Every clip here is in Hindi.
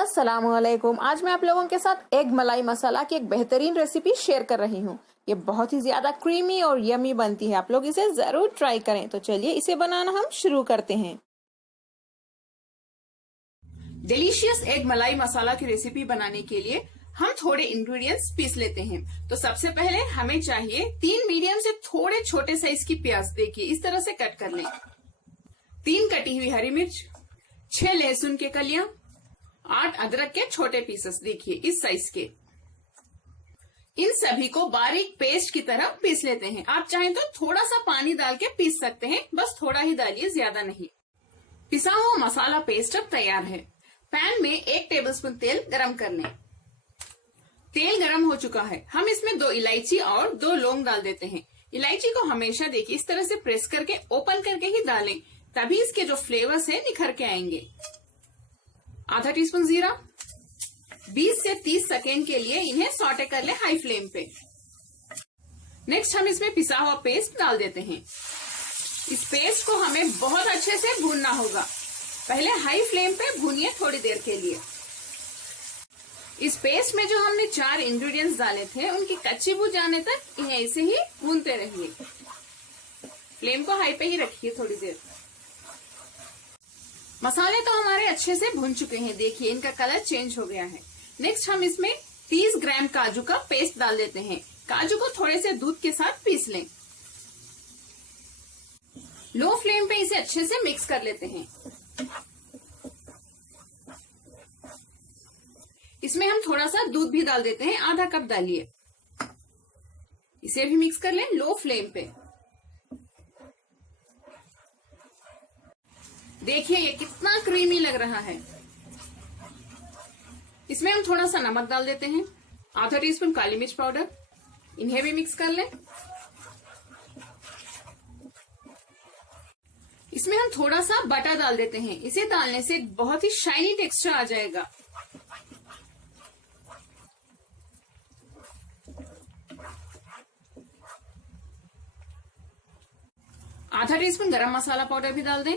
अस्सलामुअलैकुम। आज मैं आप लोगों के साथ एग मलाई मसाला की एक बेहतरीन रेसिपी शेयर कर रही हूँ। ये बहुत ही ज्यादा क्रीमी और यमी बनती है, आप लोग इसे जरूर ट्राई करें। तो चलिए इसे बनाना हम शुरू करते हैं। डिलीशियस एग मलाई मसाला की रेसिपी बनाने के लिए हम थोड़े इंग्रेडिएंट्स पीस लेते हैं। तो सबसे पहले हमें चाहिए 3 मीडियम से थोड़े छोटे साइज की प्याज, देखिए इस तरह से कट कर लें। 3 कटी हुई हरी मिर्च, 6 लहसुन के कलियां, 8 अदरक के छोटे पीसेस, देखिए इस साइज के। इन सभी को बारीक पेस्ट की तरह पीस लेते हैं। आप चाहें तो थोड़ा सा पानी डाल के पीस सकते हैं, बस थोड़ा ही डालिए, ज्यादा नहीं। पिसा हुआ मसाला पेस्ट अब तैयार है। पैन में 1 टेबलस्पून तेल गरम कर लें। तेल गरम हो चुका है, हम इसमें 2 इलायची और 2 लौंग डाल देते हैं। इलायची को हमेशा देखिए इस तरह से प्रेस करके ओपन करके ही डालें, तभी इसके जो फ्लेवर्स है निखर के आएंगे। आधा टीस्पून जीरा, 20 से 30 सेकेंड के लिए इन्हें सॉटे कर ले हाई फ्लेम पे। नेक्स्ट हम इसमें पिसा हुआ पेस्ट डाल देते हैं। इस पेस्ट को हमें बहुत अच्छे से भूनना होगा। पहले हाई फ्लेम पे भूनिए थोड़ी देर के लिए। इस पेस्ट में जो हमने 4 इंग्रेडिएंट्स डाले थे उनकी कच्ची बू जाने तक इन्हें ऐसे ही भूनते रहिए। फ्लेम को हाई पे ही रखिए थोड़ी देर। मसाले तो हमारे अच्छे से भुन चुके हैं, देखिए इनका कलर चेंज हो गया है। नेक्स्ट हम इसमें 30 ग्राम काजू का पेस्ट डाल देते हैं। काजू को थोड़े से दूध के साथ पीस लें। लो फ्लेम पे इसे अच्छे से मिक्स कर लेते हैं। इसमें हम थोड़ा सा दूध भी डाल देते हैं, आधा कप डालिए। इसे भी मिक्स कर लें लो फ्लेम पे। देखिए ये कितना क्रीमी लग रहा है। इसमें हम थोड़ा सा नमक डाल देते हैं, आधा टीस्पून काली मिर्च पाउडर, इन्हें भी मिक्स कर लें। इसमें हम थोड़ा सा बटर डाल देते हैं, इसे डालने से बहुत ही शाइनी टेक्सचर आ जाएगा। आधा टीस्पून गरम मसाला पाउडर भी डाल दें।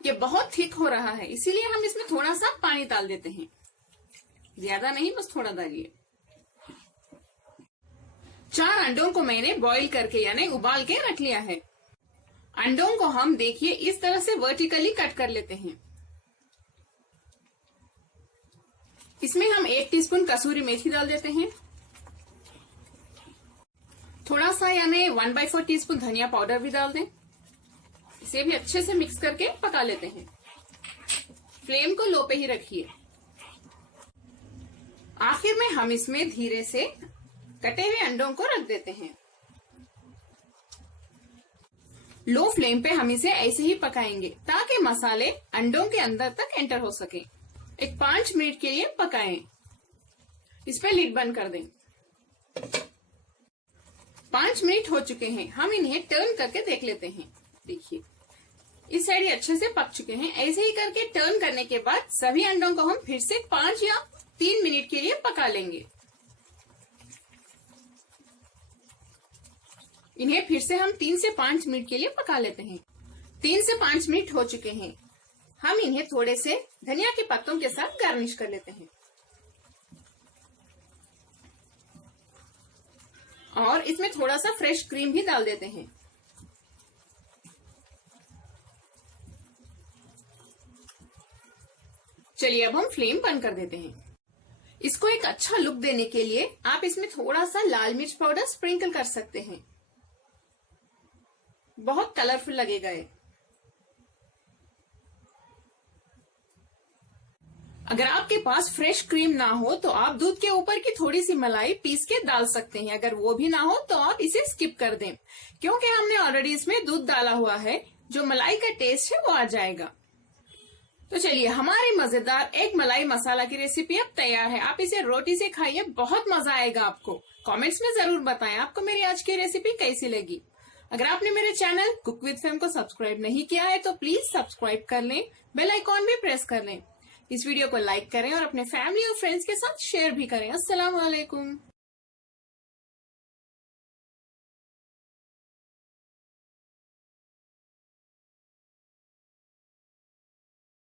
ये बहुत थिक हो रहा है, इसीलिए हम इसमें थोड़ा सा पानी डाल देते हैं, ज्यादा नहीं, बस थोड़ा डालिए। 4 अंडों को मैंने बॉईल करके यानी उबाल के रख लिया है। अंडों को हम देखिए इस तरह से वर्टिकली कट कर लेते हैं। इसमें हम 1 टीस्पून कसूरी मेथी डाल देते हैं। थोड़ा सा यानी 1/4 टीस्पून धनिया पाउडर भी डाल दें। इसे भी अच्छे से मिक्स करके पका लेते हैं। फ्लेम को लो पे ही रखिए। आखिर में हम इसमें धीरे से कटे हुए अंडों को रख देते हैं। लो फ्लेम पे हम इसे ऐसे ही पकाएंगे ताकि मसाले अंडों के अंदर तक एंटर हो सके। एक 5 मिनट के लिए पकाएं। इस पे लिड बंद कर दें। 5 मिनट हो चुके हैं, हम इन्हें टर्न करके देख लेते हैं। देखिए इस साइड अच्छे से पक चुके हैं। ऐसे ही करके टर्न करने के बाद सभी अंडों को हम फिर से 5 या 3 मिनट के लिए पका लेंगे। इन्हें फिर से हम 3 से 5 मिनट के लिए पका लेते हैं। 3 से 5 मिनट हो चुके हैं, हम इन्हें थोड़े से धनिया के पत्तों के साथ गार्निश कर लेते हैं और इसमें थोड़ा सा फ्रेश क्रीम भी डाल देते हैं। चलिए अब हम फ्लेम बंद कर देते हैं। इसको एक अच्छा लुक देने के लिए आप इसमें थोड़ा सा लाल मिर्च पाउडर स्प्रिंकल कर सकते हैं, बहुत कलरफुल लगेगा ये। अगर आपके पास फ्रेश क्रीम ना हो तो आप दूध के ऊपर की थोड़ी सी मलाई पीस के डाल सकते हैं। अगर वो भी ना हो तो आप इसे स्किप कर दें, क्योंकि हमने ऑलरेडी इसमें दूध डाला हुआ है, जो मलाई का टेस्ट है वो आ जाएगा। तो चलिए हमारी मजेदार एग मलाई मसाला की रेसिपी अब तैयार है। आप इसे रोटी से खाइए, बहुत मजा आएगा आपको। कमेंट्स में जरूर बताएं आपको मेरी आज की रेसिपी कैसी लगी। अगर आपने मेरे चैनल कुक विद फेम को सब्सक्राइब नहीं किया है तो प्लीज सब्सक्राइब कर लें, बेल आइकॉन भी प्रेस कर लें। इस वीडियो को लाइक करें और अपने फैमिली और फ्रेंड्स के साथ शेयर भी करें। अस्सलाम वालेकुम।